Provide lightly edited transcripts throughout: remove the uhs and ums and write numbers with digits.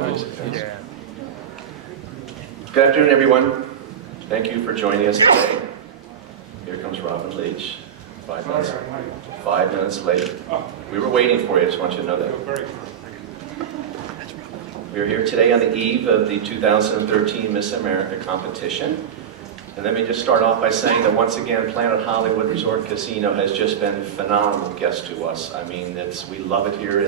Absolutely. Yeah. Good afternoon, everyone. Thank you for joining us today. Here comes Robin Leach. 5 minutes. 5 minutes late. We were waiting for you. I just want you to know that. We're here today on the eve of the 2013 Miss America competition. And let me just start off by saying that once again, Planet Hollywood Resort Casino has just been a phenomenal guest to us. I mean, we love it here.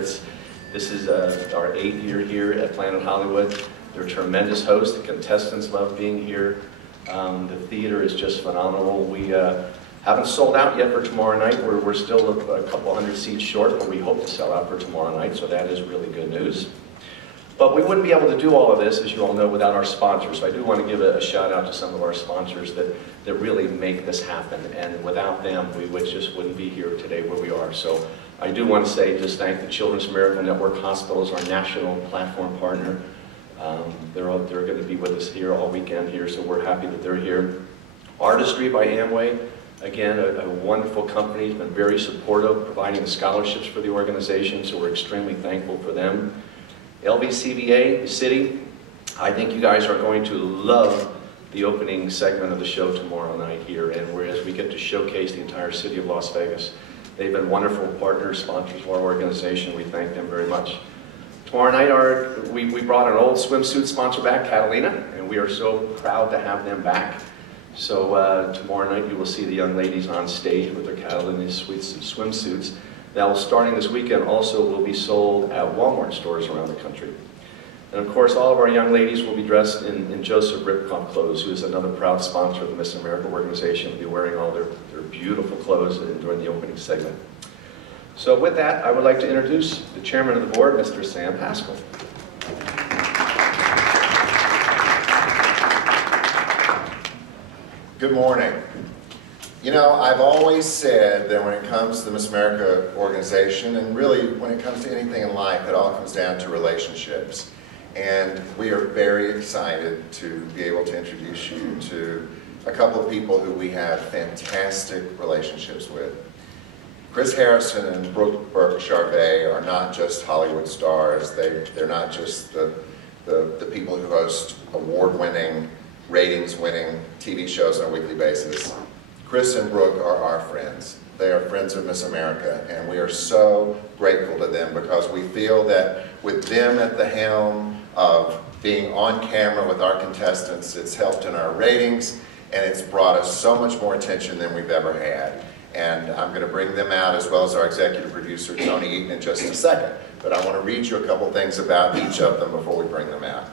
This is our 8th year here at Planet Hollywood. They're tremendous hosts. The contestants love being here. The theater is just phenomenal. We haven't sold out yet for tomorrow night. We're still a couple hundred seats short, but we hope to sell out for tomorrow night, so that is really good news. But we wouldn't be able to do all of this, as you all know, without our sponsors. So I do want to give a shout out to some of our sponsors that really make this happen. And without them, we just wouldn't be here today where we are. So I do want to say, just thank the Children's Miracle Network Hospitals, our national platform partner. They're going to be with us here all weekend here, so we're happy that they're here. Artistry by Amway, again, a wonderful company. It's been very supportive, providing the scholarships for the organization, so we're extremely thankful for them. LVCVA, the city, I think you guys are going to love the opening segment of the show tomorrow night here, and whereas we get to showcase the entire city of Las Vegas. They've been wonderful partners, sponsors of our organization. We thank them very much. Tomorrow night, we brought an old swimsuit sponsor back, Catalina, and we are so proud to have them back. So tomorrow night you will see the young ladies on stage with their Catalina swimsuits. Now, starting this weekend, also will be sold at Walmart stores around the country. And of course, all of our young ladies will be dressed in Joseph Ripkoff clothes, who is another proud sponsor of the Miss America organization. Will be wearing all their beautiful clothes during the opening segment. So with that, I would like to introduce the chairman of the board, Mr. Sam Haskell. Good morning. You know, I've always said that when it comes to the Miss America organization, and really when it comes to anything in life, it all comes down to relationships. And we are very excited to be able to introduce you to a couple of people who we have fantastic relationships with. Chris Harrison and Brooke Burke-Charvet are not just Hollywood stars. They're not just the people who host award-winning, ratings-winning TV shows on a weekly basis. Chris and Brooke are our friends. They are friends of Miss America, and we are so grateful to them because we feel that with them at the helm of being on camera with our contestants, it's helped in our ratings, and it's brought us so much more attention than we've ever had. And I'm going to bring them out, as well as our executive producer, Tony Eaton, in just a second. But I want to read you a couple things about each of them before we bring them out.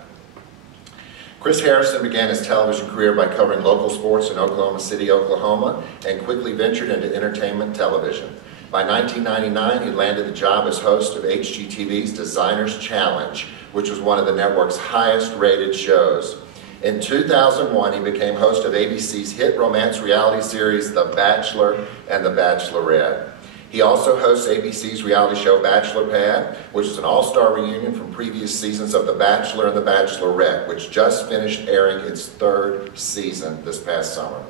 Chris Harrison began his television career by covering local sports in Oklahoma City, Oklahoma, and quickly ventured into entertainment television. By 1999, he landed the job as host of HGTV's Designers Challenge, which was one of the network's highest-rated shows. In 2001, he became host of ABC's hit romance reality series, The Bachelor and The Bachelorette. He also hosts ABC's reality show Bachelor Pad, which is an all-star reunion from previous seasons of The Bachelor and The Bachelorette, which just finished airing its 3rd season this past summer.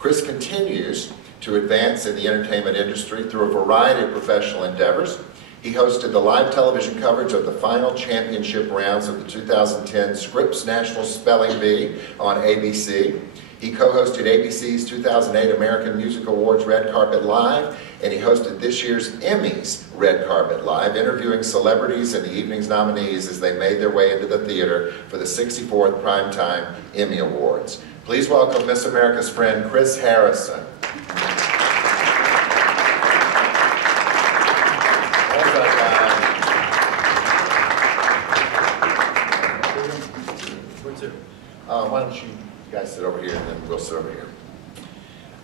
Chris continues to advance in the entertainment industry through a variety of professional endeavors. He hosted the live television coverage of the final championship rounds of the 2010 Scripps National Spelling Bee on ABC. He co-hosted ABC's 2008 American Music Awards Red Carpet Live, and he hosted this year's Emmys Red Carpet Live, interviewing celebrities and the evening's nominees as they made their way into the theater for the 64th Primetime Emmy Awards. Please welcome Miss America's friend, Chris Harrison. Why don't you guys sit over here and then we'll sit over here.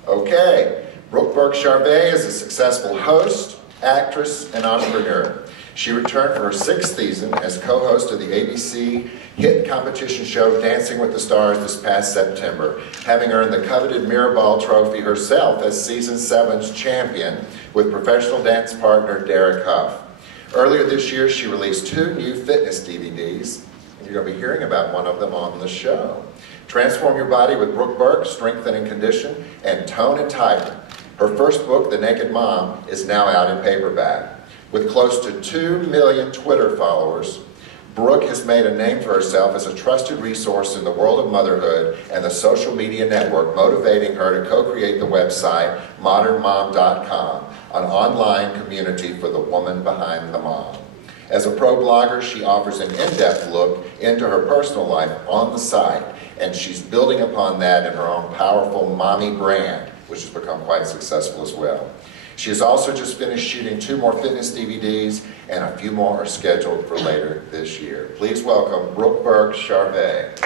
Okay, Brooke Burke-Charvet is a successful host, actress, and entrepreneur. She returned for her 6th season as co-host of the ABC hit competition show Dancing with the Stars this past September, having earned the coveted Mirrorball Trophy herself as season 7's champion with professional dance partner Derek Huff. Earlier this year, she released 2 new fitness DVDs, and you're going to be hearing about one of them on the show. Transform Your Body with Brooke Burke, Strengthen and Condition, and Tone and Tighten. Her first book, The Naked Mom, is now out in paperback. With close to 2 million Twitter followers, Brooke has made a name for herself as a trusted resource in the world of motherhood and the social media network, motivating her to co-create the website modernmom.com, an online community for the woman behind the mom. As a pro blogger, she offers an in-depth look into her personal life on the site, and she's building upon that in her own powerful mommy brand, which has become quite successful as well. She has also just finished shooting 2 more fitness DVDs, and a few more are scheduled for later this year. Please welcome Brooke Burke-Charvet.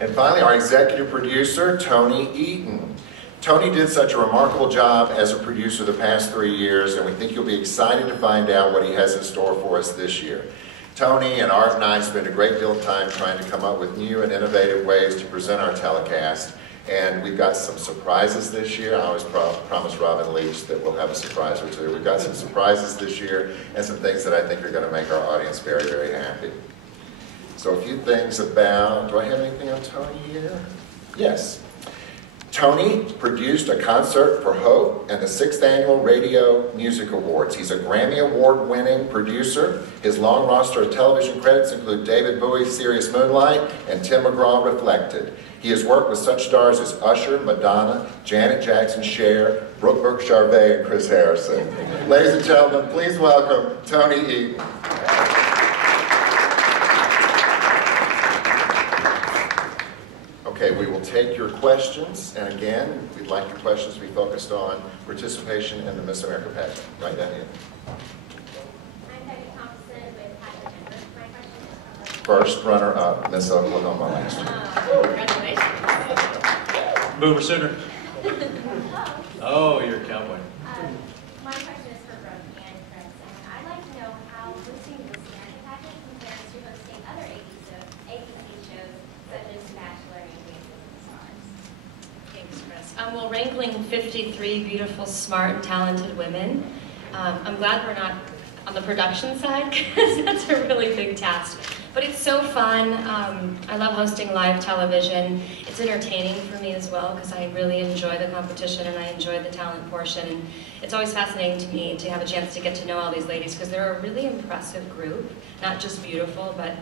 And finally, our executive producer, Tony Eaton. Tony did such a remarkable job as a producer the past 3 years, and we think you'll be excited to find out what he has in store for us this year. Tony and Art and I spent a great deal of time trying to come up with new and innovative ways to present our telecast, and we've got some surprises this year. I always promise Robin Leach that we'll have a surprise or two. We've got some surprises this year and some things that I think are going to make our audience very, very happy. So a few things about, do I have anything on Tony here? Yes. Tony produced a concert for Hope and the 6th Annual Radio Music Awards. He's a Grammy Award-winning producer. His long roster of television credits include David Bowie's Serious Moonlight and Tim McGraw Reflected. He has worked with such stars as Usher, Madonna, Janet Jackson, Cher, Brooke Burke-Charvet, and Chris Harrison. Ladies and gentlemen, please welcome Tony Eaton. Okay, we will take your questions, and again, we'd like your questions to be focused on participation in the Miss America pageant. Right down here. First runner-up, Miss Oklahoma last year. Congratulations. Boomer Sooner. Oh, you're a cowboy. My question is for Brooke and Chris, and I'd like to know how hosting the Miss America pageant compares to hosting other ABC shows such as Bachelor and Dances with the Stars. Thanks, Chris. Well, wrangling 53 beautiful, smart, and talented women, I'm glad we're not on the production side, because that's a really big task. But it's so fun. I love hosting live television. It's entertaining for me as well, because I really enjoy the competition and I enjoy the talent portion. And it's always fascinating to me to have a chance to get to know all these ladies, because they're a really impressive group, not just beautiful, but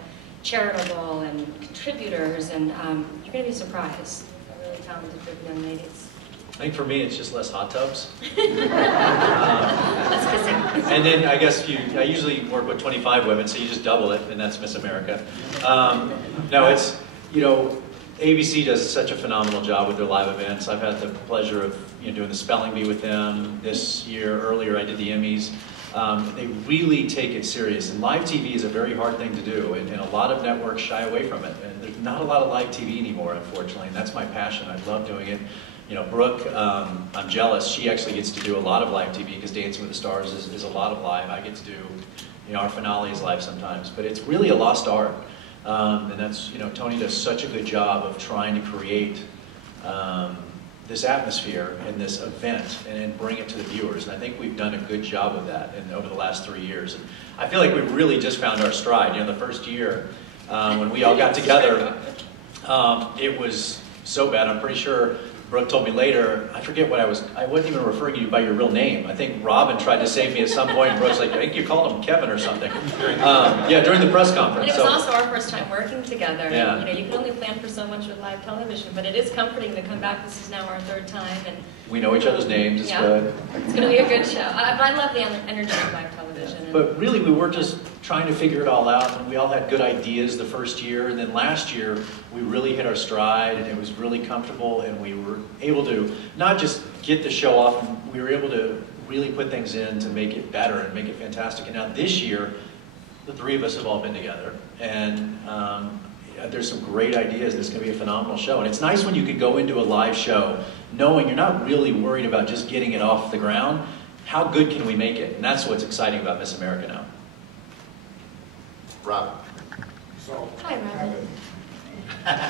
charitable and contributors, and you're going to be surprised. A really talented group of young ladies. I think for me, it's just less hot tubs. That's kissing. And then I guess I usually work with 25 women, so you just double it, and that's Miss America. No, it's, ABC does such a phenomenal job with their live events. I've had the pleasure of doing the spelling bee with them this year. Earlier, I did the Emmys. They really take it serious, and live TV is a very hard thing to do, and a lot of networks shy away from it. And there's not a lot of live TV anymore, unfortunately, and that's my passion. I love doing it. Brooke, I'm jealous. She actually gets to do a lot of live TV, because Dancing with the Stars is a lot of live. I get to do, our finale is live sometimes, but it's really a lost art. And that's, Tony does such a good job of trying to create this atmosphere and this event and then bring it to the viewers. And I think we've done a good job of that over the last 3 years. And I feel like we've really just found our stride. The first year when we all got together, it was so bad. I'm pretty sure Brooke told me later, I forget what I wasn't even referring to you by your real name. I think Robin tried to save me at some point, and Brooke's like, I think you called him Kevin or something. Yeah, during the press conference. And it was also our first time working together. Yeah. And, you can only plan for so much with live television, but it is comforting to come back. This is now our 3rd time. And we know each other's names, it's good. It's going to be a good show. I love the energy of live television. But really, we were just trying to figure it all out, and we all had good ideas the first year, and then last year, we really hit our stride, and it was really comfortable, and we were able to not just get the show off, we were able to really put things in to make it better and make it fantastic. And now this year, the 3 of us have all been together, and there's some great ideas, and it's going to be a phenomenal show. And it's nice when you can go into a live show knowing you're not really worried about just getting it off the ground. How good can we make it? And that's what's exciting about Miss America now. Robin. Hi, Robin.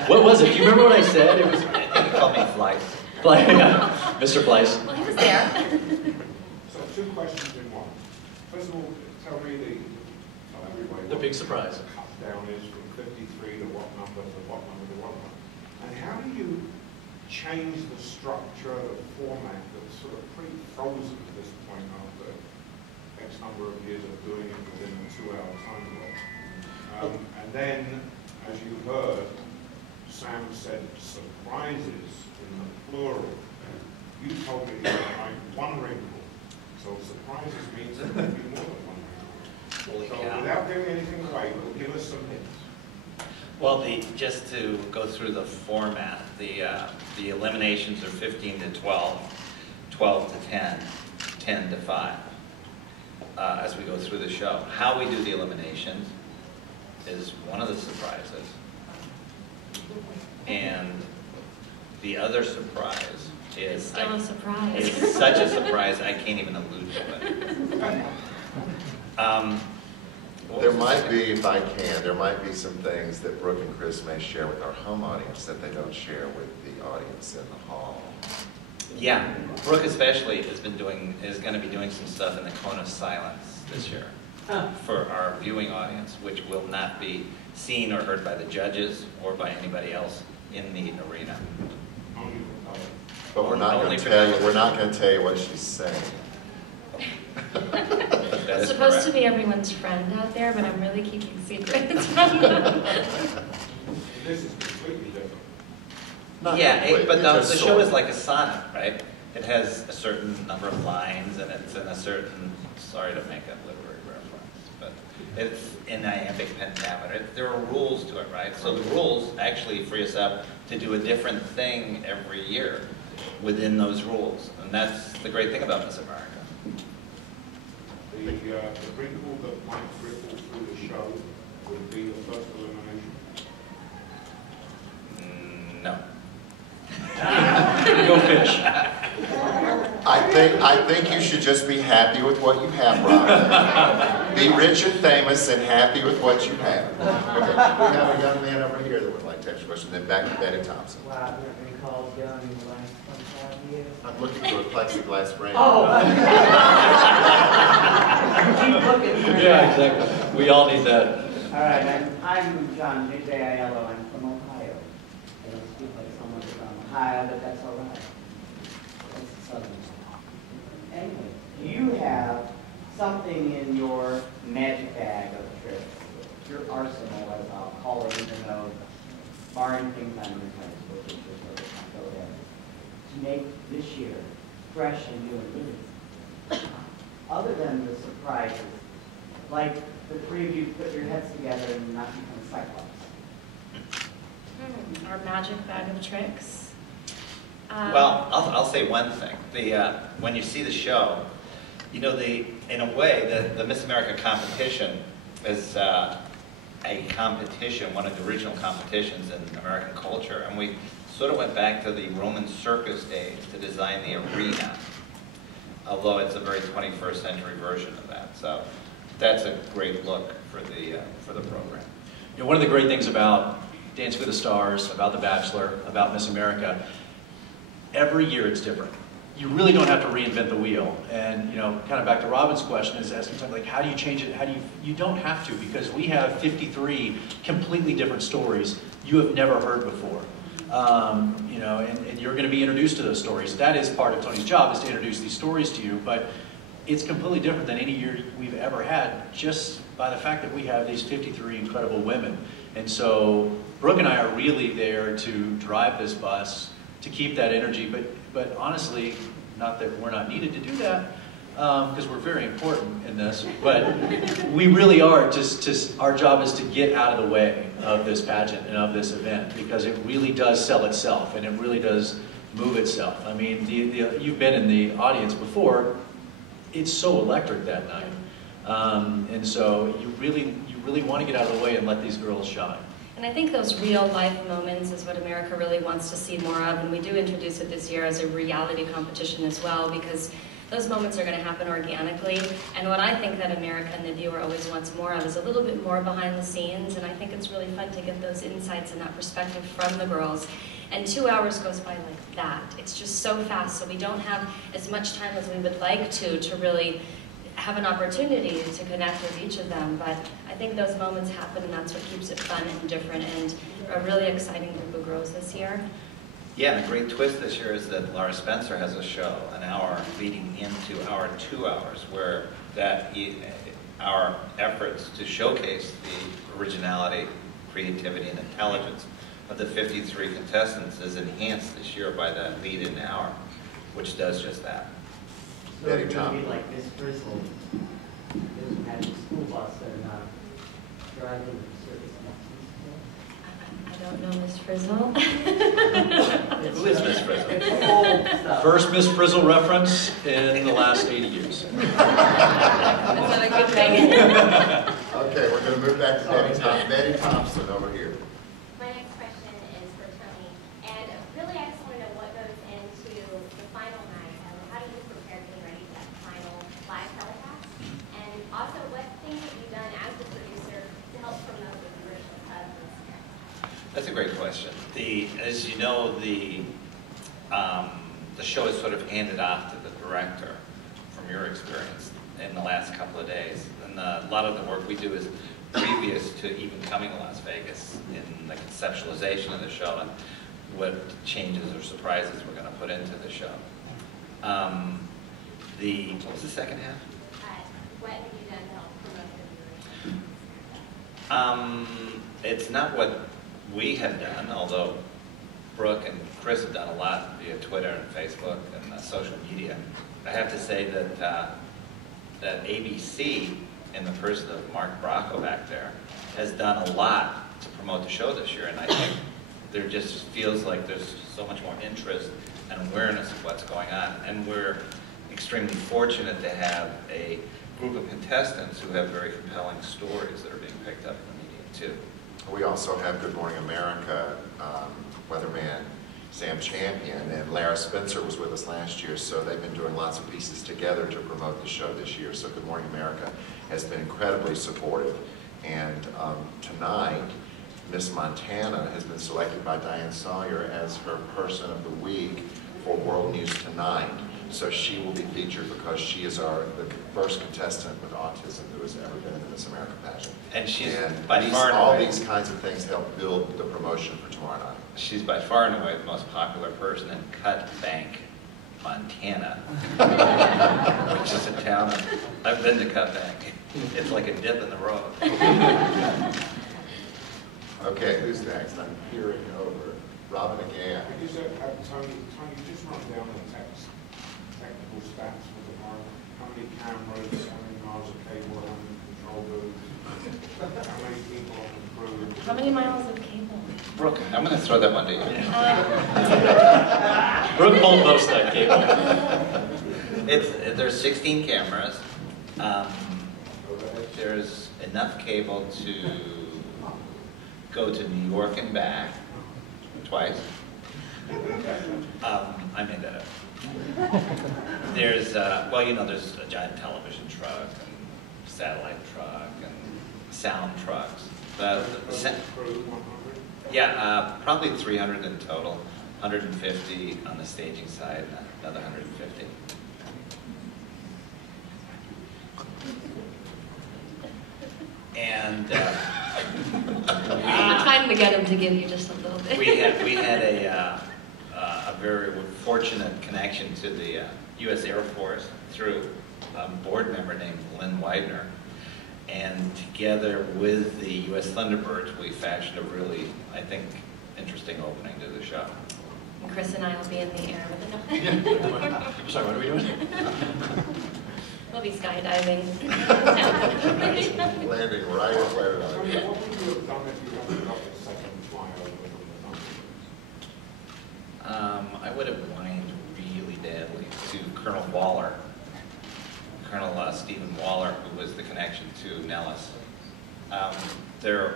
What was it? Do you remember what I said? It was Call me Flight. yeah. Mr. Fleiss. Well, he was there. So 2 questions in one. First of all, tell everybody The big surprise. the cut down is from 53 to what number to what number to what change the structure, the format that's sort of pretty frozen at this point after X number of years of doing it within a 2-hour time block. And then, as you heard, Sam said surprises in the plural. You told me you would like one wrinkle. So surprises means there could be more than one wrinkle. So without giving anything away, but give us some hints. Well, just to go through the format, the eliminations are 15 to 12, 12 to 10, 10 to 5, as we go through the show. How we do the eliminations is one of the surprises. And the other surprise is... Still a surprise. It's such a surprise, I can't even allude to it. There might be, if I can, there might be some things that Brooke and Chris may share with our home audience that they don't share with the audience in the hall. Yeah, Brooke especially is going to be doing some stuff in the cone of silence this year for our viewing audience, which will not be seen or heard by the judges or by anybody else in the arena. But we're not going to tell you. We're not going to tell you what she's saying. It's supposed to be everyone's friend out there, but I'm really keeping secrets from them. This is completely different. But the show is like a sonnet, right? It has a certain number of lines, and it's in a certain, sorry to make a literary reference, but it's in iambic pentameter. There are rules to it, right? So the rules actually free us up to do a different thing every year within those rules. And that's the great thing about Miss America. The wrinkle that might ripple through the show would be the first elimination. No. Go fish. I think you should just be happy with what you have, Robin. Be rich and famous and happy with what you have. Okay, we have a young man over here that would like to ask a question. Then back to Betty Thompson. Wow, I've never been called young in the last 25 years. I'm looking for a plexiglass frame. Oh! Keep looking for Yeah, exactly. We all need that. All right, I'm John J.I.L.O. I'm from Ohio. I don't speak like someone from Ohio, but that's all right. That's the southern side. Anyway, you have something in your magic bag of tricks, your arsenal, as I'll call it, even though barring things on your place, which is just what I go ahead, to make this year fresh and new and new. Other than the surprises, like the three of you put your heads together and not become cyclops. Our magic bag of tricks. Well, I'll say one thing. When you see the show, you know, in a way, the Miss America competition is a competition, one of the original competitions in American culture, and we sort of went back to the Roman circus days to design the arena, although it's a very 21st century version of that. So that's a great look for the program. You know, one of the great things about Dancing with the Stars, about The Bachelor, about Miss America, every year it's different. You really don't have to reinvent the wheel. And, you know, kind of back to Robin's question is asking something like, how do you change it? You don't have to, because we have 53 completely different stories you have never heard before. You know, and you're going to be introduced to those stories. That is part of Tony's job, is to introduce these stories to you, but it's completely different than any year we've ever had, just by the fact that we have these 53 incredible women. And so Brooke and I are really there to drive this bus, to keep that energy, but honestly, not that we're not needed to do that, because we're very important in this, but we really are just our job is to get out of the way of this pageant and of this event, because it really does sell itself, and it really does move itself. I mean, you've been in the audience before, it's so electric that night. And so you really want to get out of the way and let these girls shine. And I think those real life moments is what America really wants to see more of, and we do introduce it this year as a reality competition as well, because those moments are going to happen organically. And what I think that America and the viewer always wants more of is a little bit more behind the scenes, and I think it's really fun to get those insights and that perspective from the girls. And 2 hours goes by like that. It's just so fast, so we don't have as much time as we would like to really have an opportunity to connect with each of them, but I think those moments happen, and that's what keeps it fun and different, and a really exciting group of girls this year. Yeah, and a great twist this year is that Laura Spencer has a show, an hour leading into our 2 hours, where our efforts to showcase the originality, creativity, and intelligence of the 53 contestants is enhanced this year by that lead-in hour, which does just that. So Betty it's gonna be Tom. like Miss Frizzle, doesn't have a school bus and driving the circus I don't know Miss Frizzle. Who is Miss Frizzle? It's old stuff. First Miss Frizzle reference in the last 80 years. That's not a good thing. Okay, we're going to move back to Betty Thompson over here. My next question is for Tony, and really I just want to know what goes into the final night, and how do you prepare getting ready for that final live telecast? And also, what things have you done as the producer to help promote the original of this? That's a great question. As you know, the show is sort of handed off to the director from your experience in the last couple of days. And a lot of the work we do is previous to even coming to Las Vegas in the conceptualization of the show and what changes or surprises we're going to put into the show. What was the second half? What have you done to help promote the original? It's not what we have done, although Brooke and Chris have done a lot via Twitter and Facebook and social media. I have to say that that ABC, in the person of Mark Bracco back there, has done a lot to promote the show this year, and I think there just feels like there's so much more interest and awareness of what's going on, and we're extremely fortunate to have a group of contestants who have very compelling stories that are being picked up in the media too. We also have Good Morning America weatherman Sam Champion, and Lara Spencer was with us last year, so they've been doing lots of pieces together to promote the show this year. So Good Morning America has been incredibly supportive. And tonight, Miss Montana has been selected by Diane Sawyer as her Person of the Week for World News Tonight. So she will be featured because she is the first contestant with autism who has ever been in the Miss America pageant. And she's And by far and all away, these kinds of things help build the promotion for tomorrow night. she's by far and away the most popular person in Cut Bank, Montana, which is a town. I've been to Cut Bank. It's like a dip in the road. Okay, who's next? I'm peering over. Robin again. Could you say, Tony, just run down the technical stats for tomorrow? How many cameras, how many miles of cable, how many control booths, how many people on the crew? How many miles of cable? Brooke, I'm going to throw that one to you. Brooke pulled most of that cable. There's 16 cameras. There's enough cable to go to New York and back twice. I made that up. There's, well, you know, there's a giant television truck and satellite truck and sound trucks. Yeah, probably 300 in total, 150 on the staging side, and another 150. And I'm trying to get him to give you just a little bit. we had a very fortunate connection to the U.S. Air Force through a board member named Lynn Widener. And together with the U.S. Thunderbirds, we fashioned a really, I think, interesting opening to the show. And Chris and I will be in the air with it. I'm sorry, what are we doing? We'll be skydiving. Landing right where it Tony, is. what would you have done if you hadn't got the second flyover from the Thunderbirds? I would have whined really badly to Colonel Waller, Colonel Stephen Waller, who was the connection to Nellis. There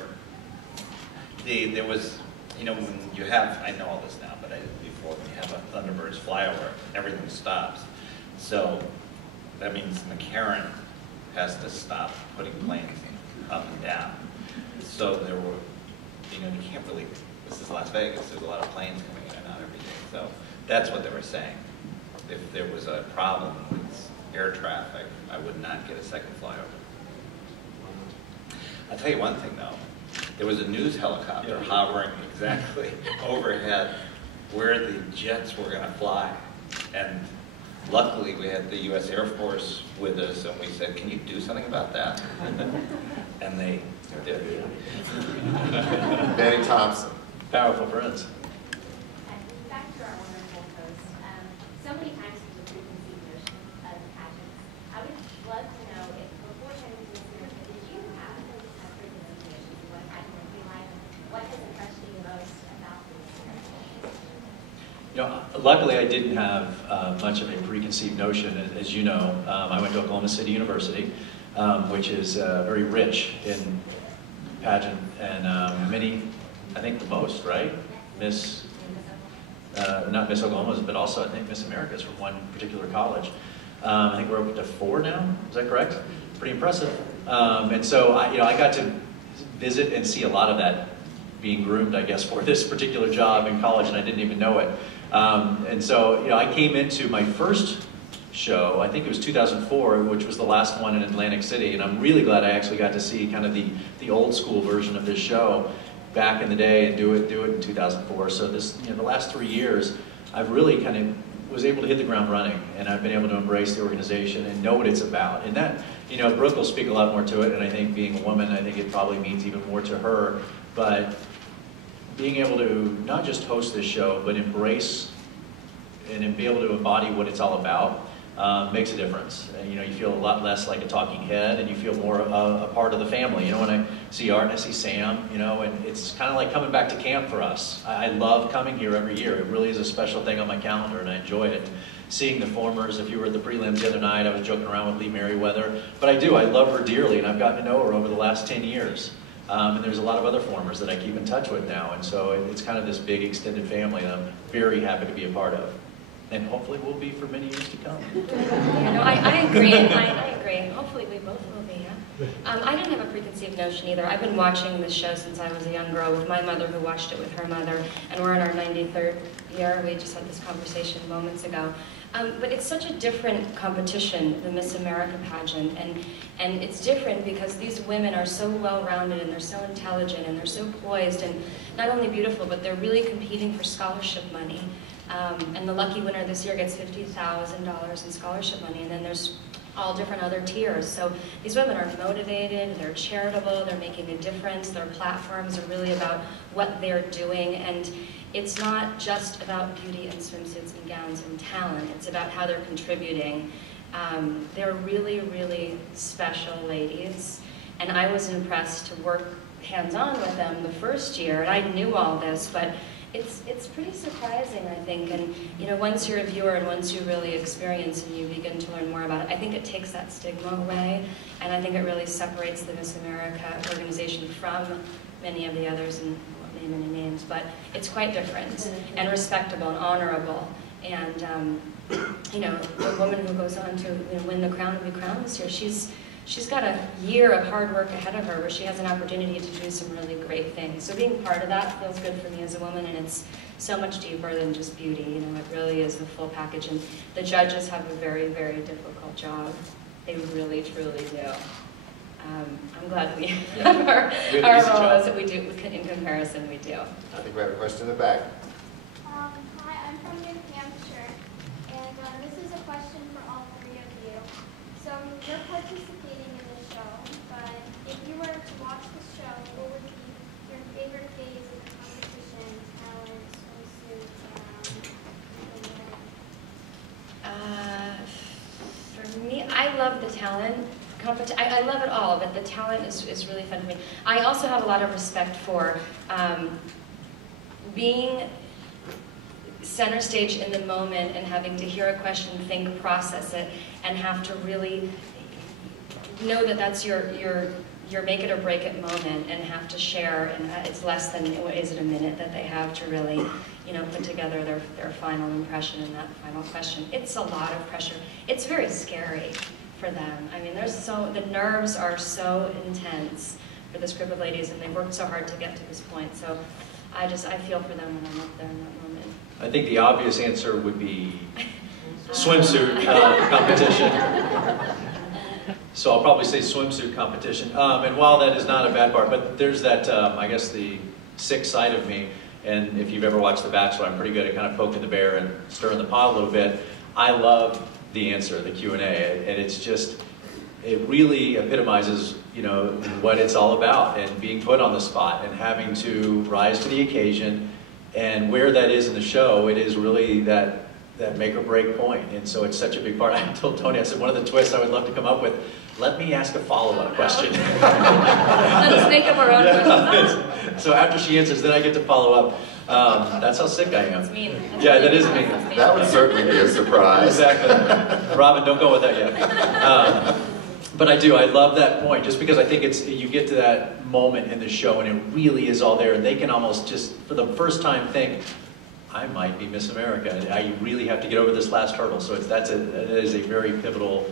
was, you know, when you have, I know all this now, but before when you have a Thunderbirds flyover, everything stops. So that means McCarran has to stop putting planes up and down. So there were, you know, you can't really, this is Las Vegas, there's a lot of planes coming in and out every day. So that's what they were saying. If there was a problem with air traffic, I would not get a second flyover. I'll tell you one thing though, there was a news helicopter hovering exactly overhead where the jets were going to fly. And luckily, we had the U.S. Air Force with us, and we said, "Can you do something about that?" And they did. Benny Thompson. Powerful friends. Back to our wonderful host. So many times there's a preconceived notion of pageants. I would love to know if before turning to Miss America, did you have those preconceived notions of what a pageant would be like? What has impressed you most about the Miss America? You know, luckily I didn't have much of a preconceived notion. As you know, I went to Oklahoma City University, which is very rich in pageant, and many, I think the most, right? Not Miss Oklahoma, but also I think Miss America is from one particular college. I think we're up to 4 now, is that correct? Pretty impressive. And so I got to visit and see a lot of that being groomed, I guess, for this particular job in college, and I didn't even know it. And so, I came into my first show, I think it was 2004, which was the last one in Atlantic City, and I'm really glad I actually got to see kind of the old school version of this show back in the day and do it in 2004. So this, the last 3 years, I've really kind of was able to hit the ground running, and I've been able to embrace the organization and know what it's about. And that, Brooke will speak a lot more to it, and I think being a woman, I think it probably means even more to her, but being able to not just host this show, but embrace and be able to embody what it's all about makes a difference. And, you feel a lot less like a talking head, and you feel more a part of the family. When I see Art and I see Sam, and it's kind of like coming back to camp for us. I love coming here every year. It really is a special thing on my calendar, and I enjoy it. Seeing the formers, if you were at the prelims the other night, I was joking around with Lee Merriweather. But I love her dearly, and I've gotten to know her over the last 10 years. And there's a lot of other formers that I keep in touch with now, and so it's kind of this big extended family that I'm very happy to be a part of, and hopefully will be for many years to come. I agree. I agree. Hopefully we both will be. Yeah. I didn't have a preconceived notion either. I've been watching this show since I was a young girl with my mother, who watched it with her mother, and we're in our 93rd year. We just had this conversation moments ago. But it's such a different competition, the Miss America pageant, and it's different because these women are so well-rounded, and they're so intelligent, and they're so poised, and not only beautiful, but they're really competing for scholarship money. And the lucky winner this year gets $50,000 in scholarship money, and then there's all different other tiers. So these women are motivated, they're charitable, they're making a difference, their platforms are really about what they're doing, and it's not just about beauty and swimsuits and gowns and talent, it's about how they're contributing. They're really, really special ladies, and I was impressed to work hands-on with them the first year, and I knew all this, but it's pretty surprising, I think, and once you're a viewer and once you really experience and you begin to learn more about it, I think it takes that stigma away, and I think it really separates the Miss America organization from many of the others, and I won't name any names, but it's quite different and respectable and honorable, and the woman who goes on to win the crown and be crowned this year, she's got a year of hard work ahead of her where she has an opportunity to do some really great things. So being part of that feels good for me as a woman, and it's so much deeper than just beauty. It really is the full package, and the judges have a very, very difficult job. They really, truly do. I'm glad we have our roles that we do in comparison. We do. I think we have a question in the back. Hi, I'm from New Hampshire, and this is a question for all 3 of you. So you're participating in the show, but if you were to watch the show, what would be your favorite days of the competition, talent, swimsuit, For me, I love the talent competition. I love it all, but the talent is really fun for me. I also have a lot of respect for being center stage in the moment and having to hear a question, think, process it, and have to really know that that's your make it or break it moment, and have to share, and it's less than, what is it, a minute that they have to really put together their final impression in that final question. It's a lot of pressure. It's very scary for them. I mean, the nerves are so intense for this group of ladies, and they've worked so hard to get to this point. So I feel for them when I'm up there in that moment. I think the obvious answer would be swimsuit competition. So I'll probably say swimsuit competition. And while that is not a bad part, but there's that, I guess the sick side of me. And if you've ever watched The Bachelor, I'm pretty good at kind of poking the bear and stirring the pot a little bit. I love the answer, the Q&A, and it's just, it really epitomizes, you know, what it's all about, and being put on the spot and having to rise to the occasion. And where that is in the show, it is really that make or break point. And so it's such a big part. I told Tony, I said, one of the twists I would love to come up with, let me ask a follow-up question. Let us make up our own questions. So after she answers, then I get to follow up. That's how sick I am. That's mean. Yeah, that is mean. That would certainly be a surprise. Exactly. Robin, don't go with that yet. But I do. I love that point, just because I think you get to that moment in the show and it really is all there. And they can almost just, for the first time, think, I might be Miss America. And I really have to get over this last hurdle. So that is a very pivotal,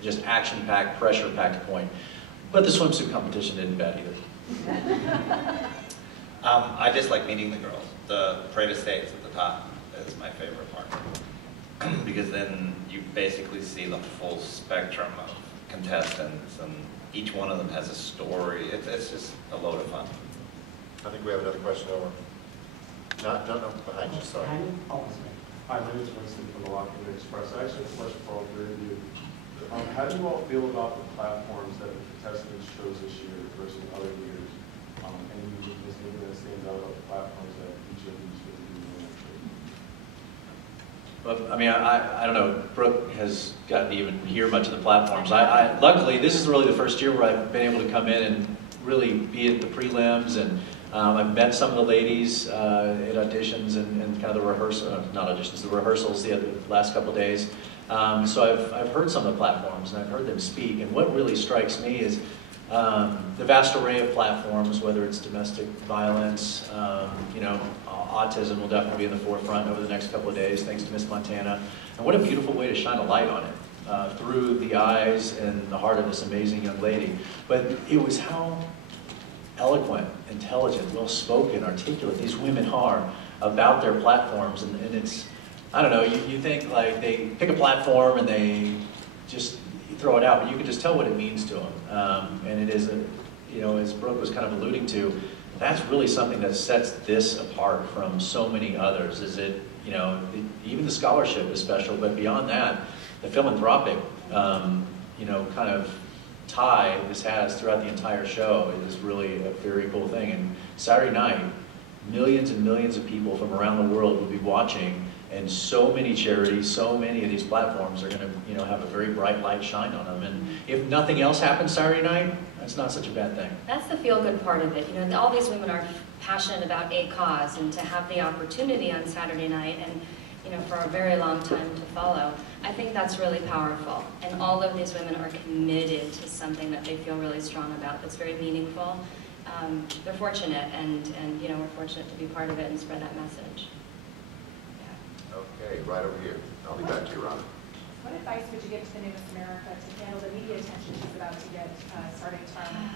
just action-packed, pressure-packed point. But the swimsuit competition isn't bad either. I just like meeting the girls. The parade of states at the top is my favorite part. Because then you basically see the full spectrum of contestants, and each one of them has a story. It's just a load of fun. I think we have another question over. No, behind you, sorry. Oh, sorry. Hi, my name is Winston from the Washington Express. I actually have a question for all three of you. How do you all feel about the platforms that the contestants chose this year versus other years? Any uniqueness that stands out about the platforms that each of you chose to do? Well, I mean, I don't know, Brooke has gotten to even hear much of the platforms. Luckily, this is really the first year where I've been able to come in and really be at the prelims, and I've met some of the ladies at auditions and kind of the rehearsal, not auditions, the rehearsals the last couple of days. So I've heard some of the platforms and I've heard them speak, and what really strikes me is the vast array of platforms, whether it's domestic violence, you know, autism will definitely be in the forefront over the next couple of days, thanks to Miss Montana. And what a beautiful way to shine a light on it, through the eyes and the heart of this amazing young lady. But it was how eloquent, intelligent, well-spoken, articulate these women are about their platforms. And it's, I don't know, you think like they pick a platform and they just throw it out, but you can just tell what it means to them. And it is, you know, as Brooke was kind of alluding to, that's really something that sets this apart from so many others. Is it, you know, even the scholarship is special, but beyond that, the philanthropic, you know, kind of tie this has throughout the entire show is really a very cool thing. And Saturday night, millions and millions of people from around the world will be watching, and so many charities, so many of these platforms are going to, you know, have a very bright light shine on them. And if nothing else happens Saturday night, that's not such a bad thing. That's the feel-good part of it. You know, all these women are passionate about a cause, and to have the opportunity on Saturday night and, you know, for a very long time to follow, I think that's really powerful. And all of these women are committed to something that they feel really strong about, that's very meaningful. They're fortunate, and you know, we're fortunate to be part of it and spread that message. Yeah. Okay, right over here. I'll be back to you, Ron. What advice would you give to the new Miss America to handle the media attention she's about to get starting tomorrow night?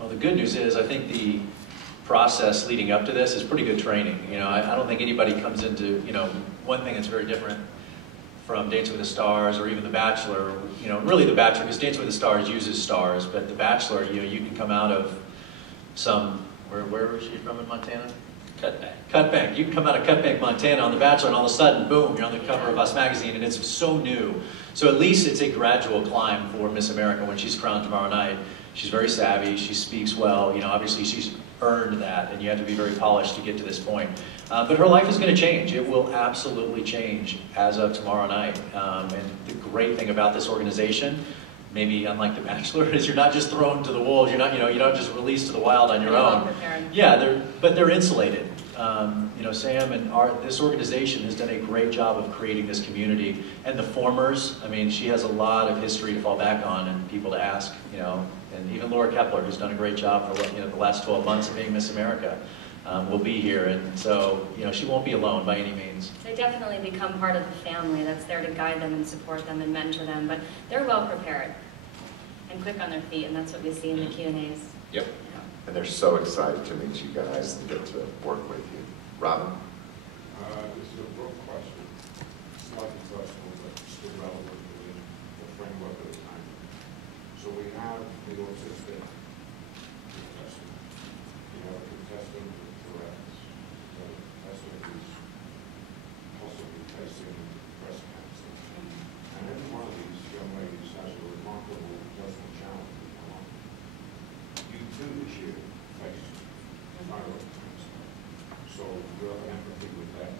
Well, the good news is I think the process leading up to this is pretty good training. You know, I don't think anybody comes into, you know, one thing that's very different from Dancing with the Stars or even The Bachelor, you know, really The Bachelor, because Dancing with the Stars uses stars, but The Bachelor, you know, you can come out of some, where was she from in Montana? Cutbank. You can come out of Cutbank, Montana on The Bachelor, and all of a sudden, boom, you're on the cover of Us Magazine, and it's so new. So at least it's a gradual climb for Miss America when she's crowned tomorrow night. She's very savvy, she speaks well, you know, obviously she's earned that, and you have to be very polished to get to this point. But her life is going to change. It will absolutely change as of tomorrow night. And the great thing about this organization, maybe unlike The Bachelor, is you're not just thrown to the wolves. You're not, you know, you're not just released to the wild on your own. Yeah, but they're insulated. You know, Sam and this organization has done a great job of creating this community. And the formers, I mean, she has a lot of history to fall back on and people to ask, you know. And even Laura Kepler, who's done a great job for, you know, the last 12 months of being Miss America, will be here. And so, you know, she won't be alone by any means. They definitely become part of the family that's there to guide them and support them and mentor them, but they're well prepared and quick on their feet, and that's what we see in the Q&As. Yep. And they're so excited to meet you guys and get to work with you. Robin? This is a Brooke question. Slightly personal, but still relevant within the framework of the time. So we have the autistic contestant. We have a contestant so we'll have empathy with them.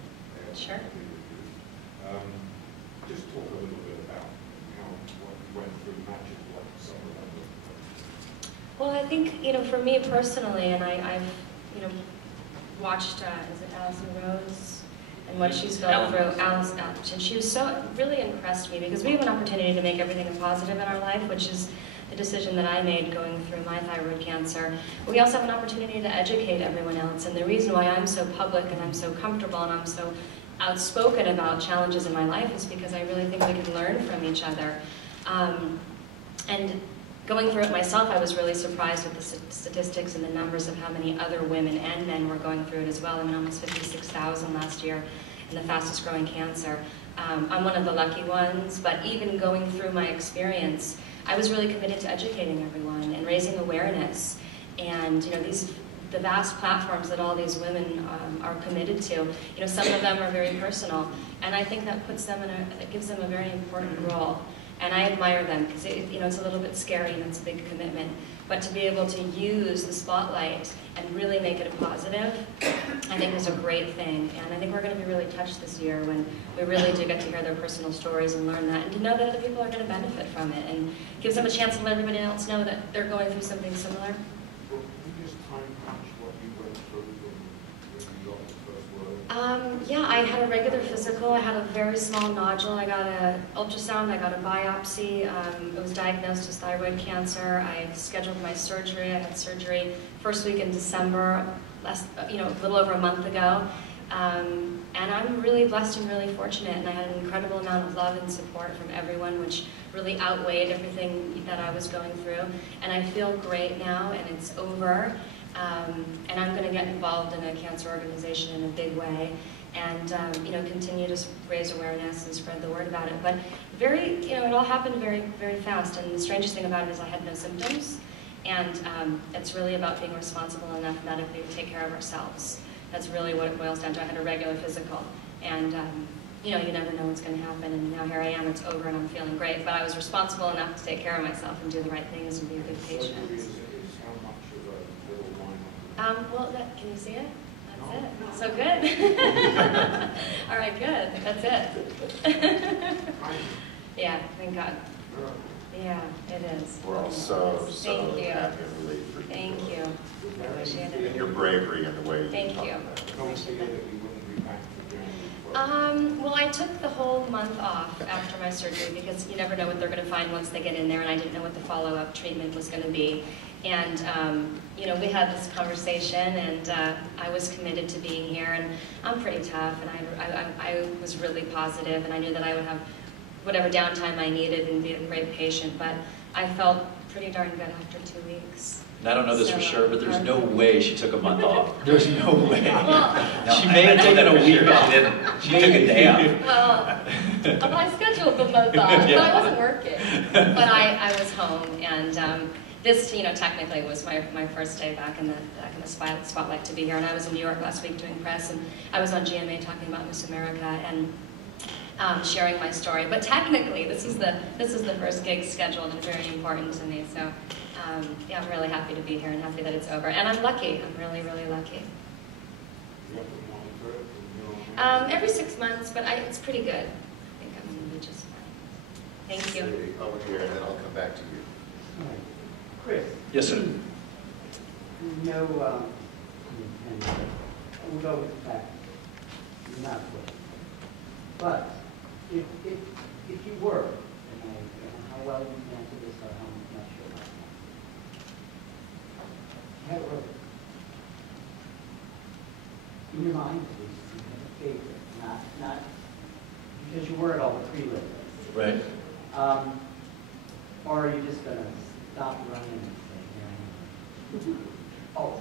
Sure. Empathy with you. Just talk a little bit about what you went through matches, what some of them looked like. Well, I think, for me personally, and I've, watched, is it Allison Rose? And what she's going through, Alice, and she was so, really impressed me because we have an opportunity to make everything a positive in our life, which is the decision that I made going through my thyroid cancer. We also have an opportunity to educate everyone else, and the reason why I'm so public and I'm so comfortable and I'm so outspoken about challenges in my life is because I really think we can learn from each other. And going through it myself, I was really surprised with the statistics and the numbers of how many other women and men were going through it as well. I mean, almost 56,000 last year, and the fastest growing cancer. I'm one of the lucky ones, but even going through my experience, I was really committed to educating everyone and raising awareness. And the vast platforms that all these women are committed to, some of them are very personal, and I think that puts them it gives them a very important role. And I admire them because it's a little bit scary and it's a big commitment. But to be able to use the spotlight and really make it a positive, I think is a great thing. And I think we're going to be really touched this year when we really do get to hear their personal stories and learn that, and to know that other people are going to benefit from it, and gives them a chance to let everybody else know that they're going through something similar. Well, can you just time punch what you went through when you got the first word? Yeah, I had a regular physical. I had a very small nodule. I got an ultrasound. I got a biopsy. It was diagnosed as thyroid cancer. I scheduled my surgery. I had surgery first week in December, a little over a month ago. And I'm really blessed and really fortunate. And I had an incredible amount of love and support from everyone, which really outweighed everything that I was going through. And I feel great now, and it's over. And I'm going to get involved in a cancer organization in a big way, and continue to raise awareness and spread the word about it. But it all happened very, very fast. And the strangest thing about it is I had no symptoms, and it's really about being responsible enough medically to take care of ourselves. That's really what it boils down to. I had a regular physical, and you never know what's going to happen. And now here I am. It's over, and I'm feeling great. But I was responsible enough to take care of myself and do the right things and be a good patient. Well, can you see it? That's it. So good. All right, good. That's it. Yeah, thank God. Yeah, it is. We're all so Thank you. happy and relieved for you. Thank you. I appreciate it. And your bravery and the way you Thank talk you. about it. Appreciate that. You wouldn't be back for January 12th. Well, I took the whole month off after my surgery because you never know what they're going to find once they get in there, and I didn't know what the follow-up treatment was going to be. And, we had this conversation, and I was committed to being here, and I'm pretty tough, and I was really positive, and I knew that I would have whatever downtime I needed and be a great patient, but I felt pretty darn good after 2 weeks. And I don't know this for sure, but there's no way she took a month off. There's no way. Well, She may have taken a week off. She didn't. She took a day off. Well, I scheduled the month off, but I wasn't working. But I was home, and this, technically was my first day back in the spotlight to be here. And I was in New York last week doing press, and I was on GMA talking about Miss America and sharing my story. But technically, this is the first gig scheduled and very important to me. So, yeah, I'm really happy to be here and happy that it's over. And I'm lucky. I'm really, really lucky. You have to monitor it from here on out? Every 6 months, but it's pretty good. I think I'm going to be just fine. Thank you. Stay over here, and then I'll come back to you. All right. Chris? Yes, sir. No, and we'll go with the fact you're not good. But if you were, and I don't know how well you can answer this, or I'm not sure about that. You have a in your mind, at least, you have a favorite, not because you were at all the prelims. Right. Or are you just going to stop running and say, oh.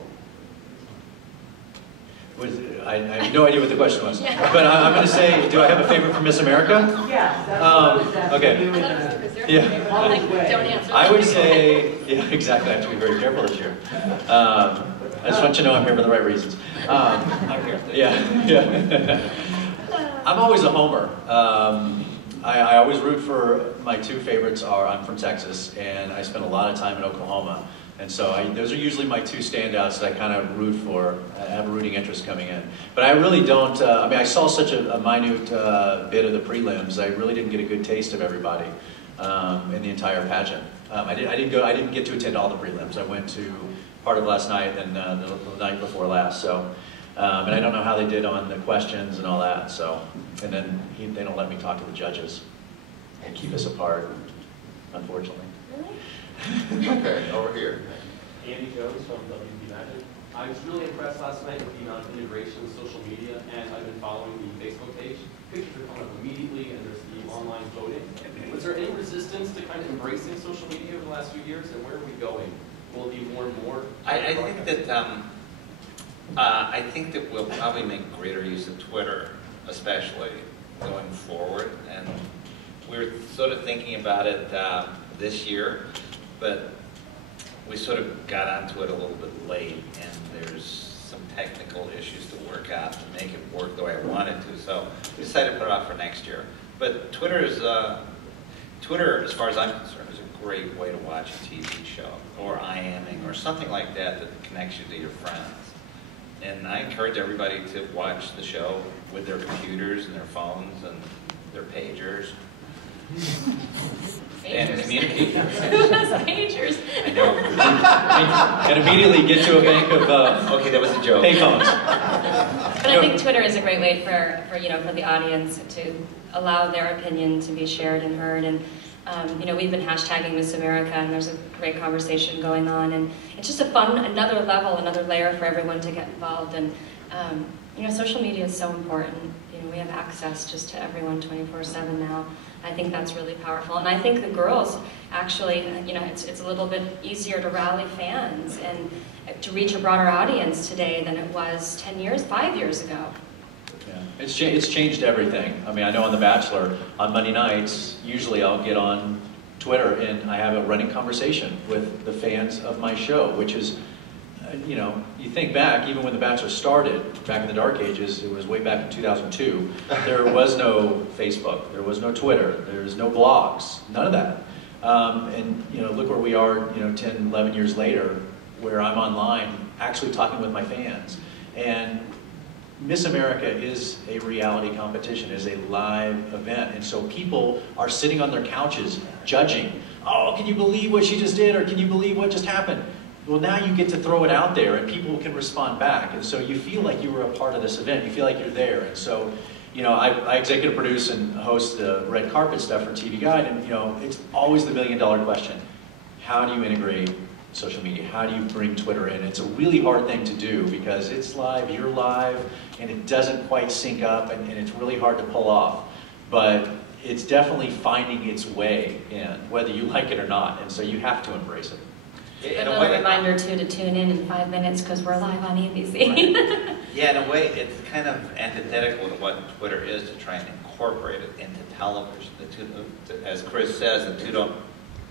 I have no idea what the question was. But I'm going to say, do I have a favorite for Miss America? Yes, that's what I was asking okay. you. Yeah. Don't answer. I would say, yeah, exactly. I have to be very careful this year. I just want you to know I'm here for the right reasons. I'm here. Yeah. I'm always a homer. I always root for, my two favorites are, I'm from Texas, and I spent a lot of time in Oklahoma. And so those are usually my two standouts that I kind of root for. I have a rooting interest coming in. But I really don't, I mean, I saw such a minute bit of the prelims. I really didn't get a good taste of everybody in the entire pageant. I didn't get to attend all the prelims. I went to part of last night and the night before last. So, and I don't know how they did on the questions and all that. So, and then they don't let me talk to the judges and keep us apart, unfortunately. Okay, over here. Andy Jones from WB Magic. I was really impressed last night with the integration of social media, and I've been following the Facebook page. Pictures are coming up immediately, and there's the online voting. Was there any resistance to kind of embracing social media over the last few years, and where are we going? Will it be more and more? I think that we'll probably make greater use of Twitter, especially going forward. And we're sort of thinking about it this year, but we sort of got onto it a little bit late, and there's some technical issues to work out to make it work the way I want it to. So we decided to put it off for next year. But Twitter, as far as I'm concerned, is a great way to watch a TV show, or IMing, or something like that that connects you to your friends. And I encourage everybody to watch the show with their computers and their phones and their pagers. And communicate. Who has pagers? I know. And immediately get to a bank of okay, that was a joke. payphones. But I think Twitter is a great way for the audience to allow their opinion to be shared and heard. And we've been hashtagging Miss America, and there's a great conversation going on. And it's just another level, another layer for everyone to get involved. And social media is so important. We have access just to everyone 24/7 now. I think that's really powerful. And I think the girls actually, it's a little bit easier to rally fans and to reach a broader audience today than it was 5 years ago. Yeah. It's changed everything. I mean, I know on The Bachelor, on Monday nights, usually I'll get on Twitter and I have a running conversation with the fans of my show, which is, you think back, even when The Bachelor started, back in the dark ages, it was way back in 2002, there was no Facebook, there was no Twitter, there's no blogs, none of that. And look where we are, 10, 11 years later, where I'm online actually talking with my fans. And Miss America is a reality competition, is a live event. And so people are sitting on their couches judging, oh, can you believe what she just did? Or can you believe what just happened? Well, now you get to throw it out there and people can respond back. And so you feel like you were a part of this event. You feel like you're there. And so, I executive produce and host the red carpet stuff for TV Guide. And, it's always the million-dollar question. How do you integrate social media? How do you bring Twitter in? It's a really hard thing to do because it's live, you're live, and it doesn't quite sync up, and it's really hard to pull off. But it's definitely finding its way in, whether you like it or not. And so you have to embrace it. Another reminder, too, to tune in 5 minutes because we're live on ABC. Right. Yeah, in a way, it's kind of antithetical to what Twitter is to try and incorporate it into television. As Chris says, the two don't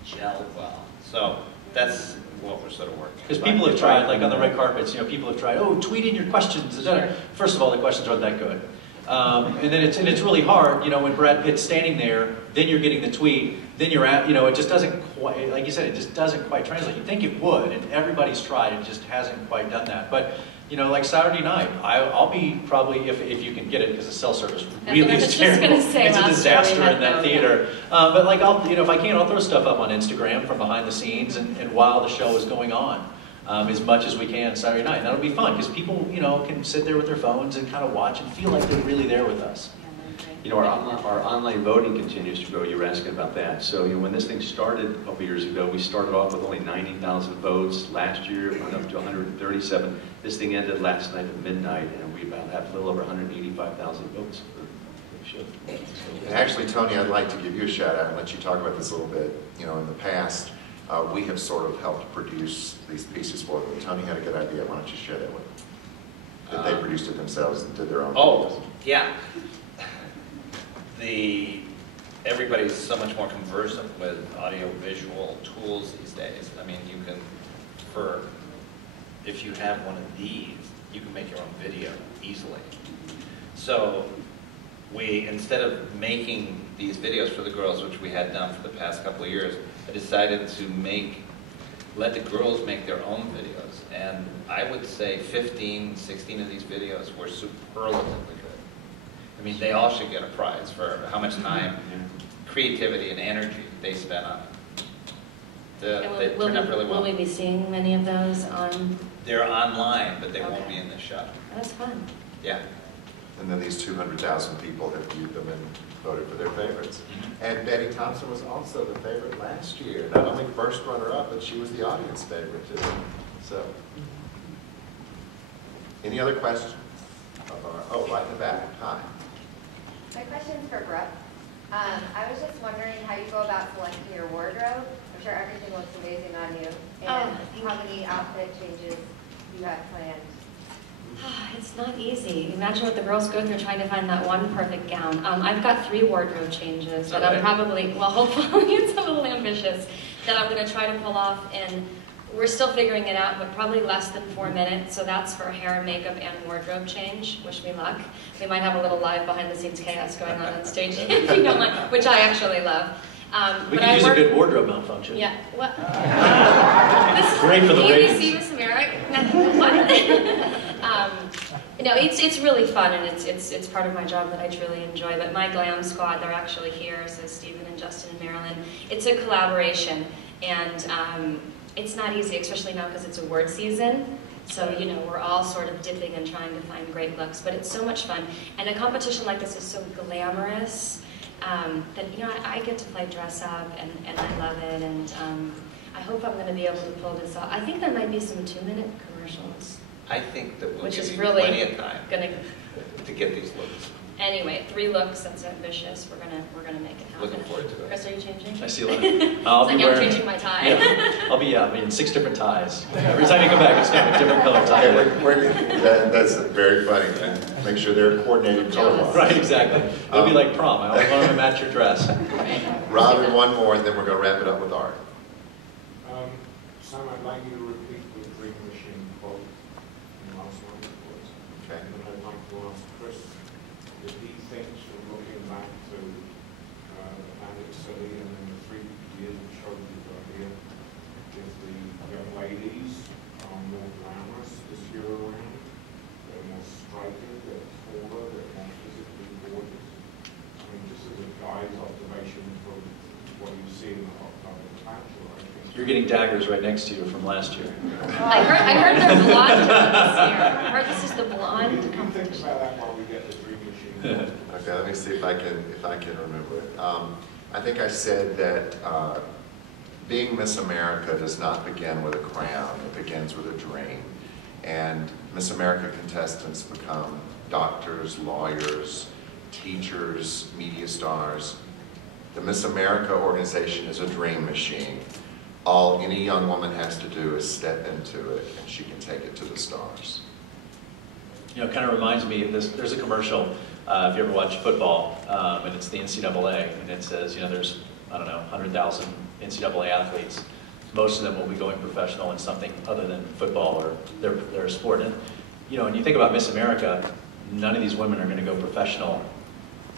gel well. So that's what we're sort of working on. Because people have tried, like on the red carpets, people have tried, tweet in your questions. Sure. First of all, the questions aren't that good. And then it's really hard, when Brad Pitt's standing there, then you're getting the tweet, then you're at, it just doesn't quite, like you said, it just doesn't quite translate. You think it would, and everybody's tried, it just hasn't quite done that. But, like Saturday night, I'll be probably, if you can get it, because the cell service really is terrible. It's a disaster in that theater. But like, if I can, I'll throw stuff up on Instagram from behind the scenes and while the show is going on. As much as we can Saturday night. And that'll be fun because people, can sit there with their phones and kind of watch and feel like they're really there with us. Our online voting continues to grow. You were asking about that. So, when this thing started a couple years ago, we started off with only 90,000 votes. Last year, it went up to 137. This thing ended last night at midnight, and we about have a little over 185,000 votes for the show. And actually, Tony, I'd like to give you a shout out and let you talk about this a little bit. In the past, we have sort of helped produce these pieces for them. Tony had a good idea. Why don't you share that with them? That they produced it themselves and did their own videos. Yeah. Everybody's so much more conversant with audio-visual tools these days. I mean, you can, if you have one of these, you can make your own video easily. So we, instead of making these videos for the girls, which we had done for the past couple of years, I decided to let the girls make their own videos. And I would say 15, 16 of these videos were superlatively good. I mean, they all should get a prize for how much time, creativity, and energy they spent on it. They turned out really well. Will we be seeing many of those on? They're online, but they won't be in the show. That's fun. Yeah. And then these 200,000 people have viewed them and voted for their favorites. And Betty Thompson was also the favorite last year. Not only first runner-up, but she was the audience favorite too. So, any other questions? Oh, right in the back. Hi. My question's for Brooke. I was just wondering how you go about selecting your wardrobe. I'm sure everything looks amazing on you. And how many outfit changes you have planned? It's not easy. Imagine what the girls go through trying to find that one perfect gown. I've got 3 wardrobe changes that I'm probably, well, hopefully it's a little ambitious, that I'm going to try to pull off, and we're still figuring it out, but probably less than 4 minutes. So that's for hair, makeup, and wardrobe change. Wish me luck. We might have a little live behind-the-scenes chaos going on stage, if you don't mind, which I actually love. We could use a good wardrobe malfunction. Yeah. What? This is great for the ratings. ABC Miss America. What? No, it's really fun, and it's part of my job that I truly enjoy. But my glam squad, they're actually here. So Stephen and Justin and Marilyn. It's a collaboration, and it's not easy, especially now because it's award season. So, you know, we're all sort of dipping and trying to find great looks, but it's so much fun. And a competition like this is so glamorous that, you know, I get to play dress up, and I love it, and I hope I'm going to be able to pull this off. I think there might be some 2-minute commercials. I think that we'll Which give is you really plenty of time gonna, to get these looks. Anyway, 3 looks, that's ambitious. We're gonna make it happen. Looking forward to it. Chris, are you changing? I see a lot. I'll it's be like wearing, I'm changing my tie. Yeah, I'll be in 6 different ties. Every time you come back, it's got a different color tie. That's very funny. And make sure they're coordinated color-wise. Right, exactly. It'll be like prom. I always want them to match your dress. Robin, one more, and then we're going to wrap it up with art. Sam, I'd like you to repeat the Dream Machine quote in last night's voice. Okay. And then I'd like to ask Chris if he thinks, from looking back to the Planet City and then the 3 years of shows you've got here, if the young ladies are more glamorous this year around, they're more striking, they're taller, they're more physically gorgeous. I mean, just as a guy's observation from what you see in the Hot Tub and Bachelor, I think. You're getting daggers right next to you from last year. I heard they're blonde this year. I heard this is the blonde Think competition. about that while we get the Dream Machine. Okay, let me see if I can remember it. I think I said that being Miss America does not begin with a crown. It begins with a dream. And Miss America contestants become doctors, lawyers, teachers, media stars. The Miss America organization is a dream machine. All any young woman has to do is step into it, and she can take it to the stars. You know, it kind of reminds me of this. There's a commercial, if you ever watch football, and it's the NCAA, and it says, you know, there's, I don't know, 100,000 NCAA athletes. Most of them will be going professional in something other than football or their sport. And, you know, when you think about Miss America, none of these women are going to go professional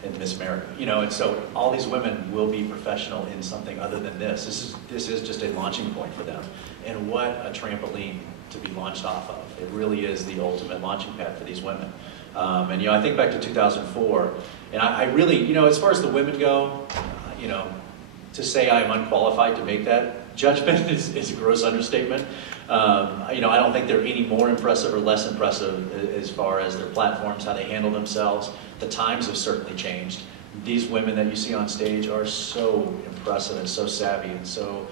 in Miss America. You know, and so all these women will be professional in something other than this. This is just a launching point for them. And what a trampoline to be launched off of. It really is the ultimate launching pad for these women. And, you know, I think back to 2004, and I really, you know, as far as the women go, you know, to say I'm unqualified to make that judgment is a gross understatement. You know, I don't think they're any more impressive or less impressive as far as their platforms, how they handle themselves. The times have certainly changed. These women that you see on stage are so impressive and so savvy and so,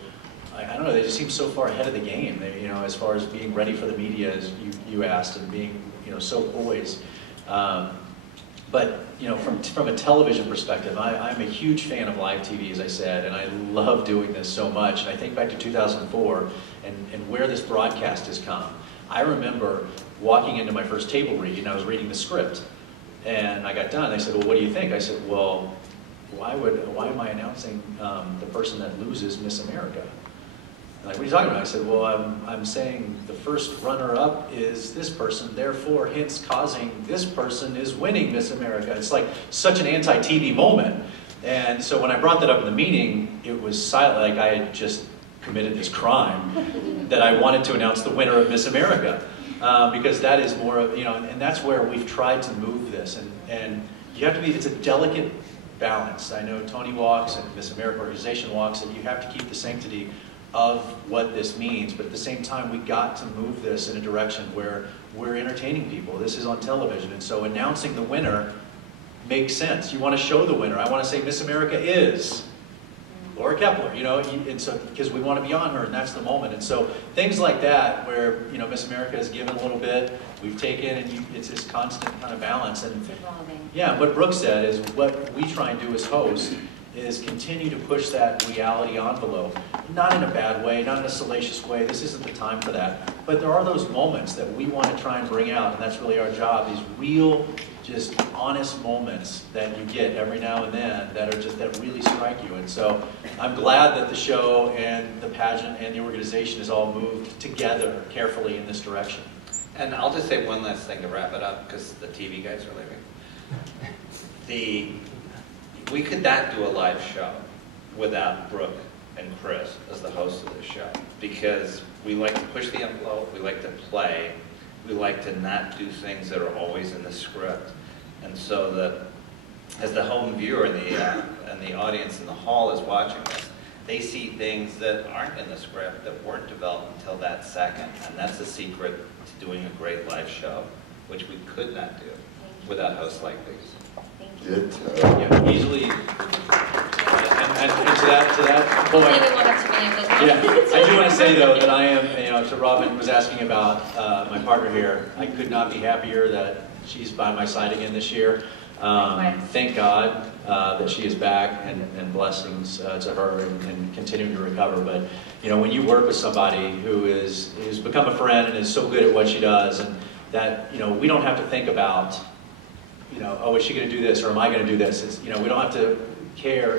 I don't know, they just seem so far ahead of the game. They, you know, as far as being ready for the media, as you asked, and being, you know, so poised. But, you know, from a television perspective, I'm a huge fan of live TV, as I said, and I love doing this so much. And I think back to 2004 and where this broadcast has come. I remember walking into my first table read, and I was reading the script. And I got done. They said, well, what do you think? I said, well, why am I announcing the person that loses Miss America? Like, what are you talking about? I said, well, I'm saying the first runner-up is this person, therefore, hence causing this person is winning Miss America. It's like such an anti-TV moment. And so when I brought that up in the meeting, it was silent, like I had just committed this crime that I wanted to announce the winner of Miss America. Because that is more of, and that's where we've tried to move this. And you have to be, it's a delicate balance. I know Tony walks and Miss America organization walks, and you have to keep the sanctity of what this means, but at the same time, we got to move this in a direction where we're entertaining people. This is on television, and so announcing the winner makes sense. You want to show the winner. I want to say Miss America is Laura Kepler, and so because we want to be on her, and that's the moment. And so things like that, where Miss America has given a little bit, we've taken, and it's this constant kind of balance. And it's evolving. Yeah, what Brooke said is what we try and do as hosts is continue to push that reality envelope, not in a bad way, not in a salacious way. This isn't the time for that. But there are those moments that we want to try and bring out, and that's really our job, these real, just honest moments that you get every now and then that really strike you. And so I'm glad that the show and the pageant and the organization has all moved together carefully in this direction. And I'll just say one last thing to wrap it up, because the TV guys are leaving. We could not do a live show without Brooke and Chris as the hosts of the show, because we like to push the envelope, we like to play, we like to not do things that are always in the script. And so that as the home viewer and the audience in the hall is watching this, they see things that aren't in the script, that weren't developed until that second. And that's the secret to doing a great live show, which we could not do without hosts like these. Good. Yeah, easily. And to that point, I do want to say though that I am, so Robin was asking about my partner here. I could not be happier that she's by my side again this year. Thank God that she is back, and blessings to her and continuing to recover. But when you work with somebody who's become a friend and is so good at what she does, and that we don't have to think about oh, is she going to do this, or am I going to do this? It's, we don't have to care.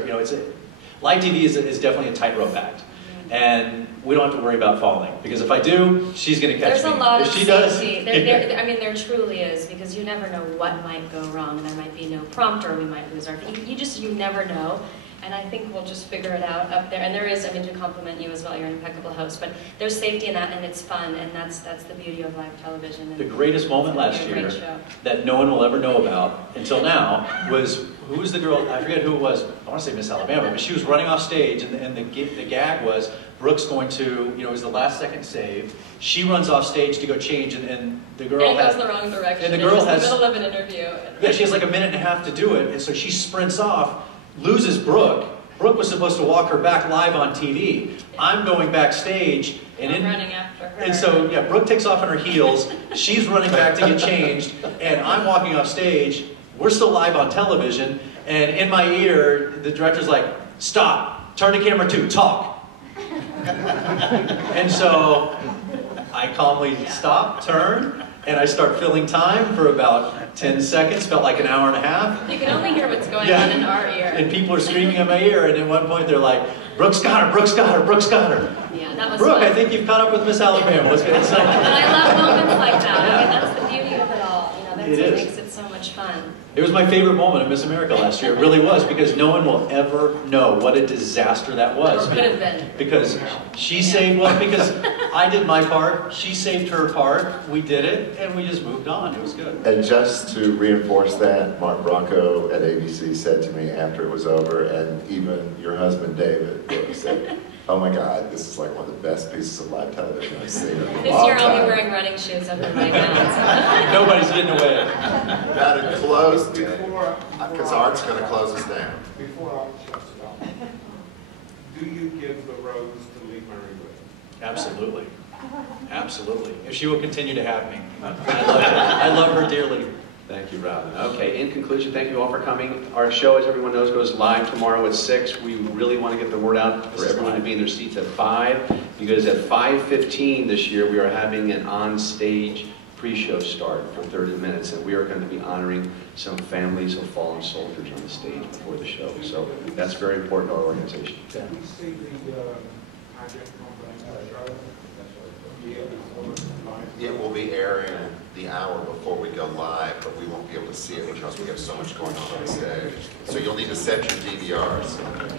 Live TV is definitely a tightrope act, and we don't have to worry about falling, because if I do, she's going to catch me. There's a lot if of she safety. does, I mean, there truly is, because you never know what might go wrong. There might be no prompter, we might lose our. You never know. And I think we'll just figure it out up there. And there is, to compliment you as well, you're an impeccable host, but there's safety in that, and it's fun, and that's the beauty of live television. And the greatest moment last year that no one will ever know about until now was, who was the girl, I forget who it was, I want to say Miss Alabama, but she was running off stage, and the gag was, Brooke's going to, it was the last second save, she runs off stage to go change, and the girl goes the wrong direction, and the girl has, in the middle of an interview. Yeah, she has like a minute and a half to do it, and so she sprints off, loses Brooke. Brooke was supposed to walk her back live on TV. I'm going backstage, and I'm running after her. And so, yeah, Brooke takes off on her heels. She's running back to get changed, and I'm walking off stage. We're still live on television, and in my ear, the director's like, "Stop! Turn to camera 2. Talk." And so I calmly stop, turn, and I start filling time for about 10 seconds, felt like an hour and a half. You can only hear what's going on in our ear. And people are screaming in my ear, and at one point they're like, "Brooke's got her, Brooke's got her, Brooke's got her." Yeah, that was Brooke, fun. I think you've caught up with Miss Alabama. What's going to say? And I love moments like that. Yeah. I mean, that's the beauty of it all. That's it what is. makes it so much fun. It was my favorite moment of Miss America last year. It really was, because no one will ever know what a disaster that was. Or could have been. Because she saved, because I did my part, she saved her part, we did it, and we just moved on. It was good. And just to reinforce that, Mark Bronco at ABC said to me after it was over, and even your husband David said, "Oh my God, this is like one of the best pieces of live television I've seen in a long time." This year I'll be wearing running shoes under my gown. Nobody's getting away. Got it closed, because Art's going to close us down. Before Art shuts it off, do you give the rose to Lee Merriweather? Absolutely. Absolutely. If she will continue to have me. I love her dearly. Thank you, Robin. Okay, in conclusion, thank you all for coming. Our show, as everyone knows, goes live tomorrow at 6. We really want to get the word out for everyone to be in their seats at 5, because at 5:15 this year, we are having an on-stage pre-show start for 30 minutes, and we are going to be honoring some families of fallen soldiers on the stage before the show. So that's very important to our organization. Can we see the pageant component of the show? The year before live? It will be airing the hour before we go live, but we won't be able to see it because we have so much going on the stage. So you'll need to set your DVRs.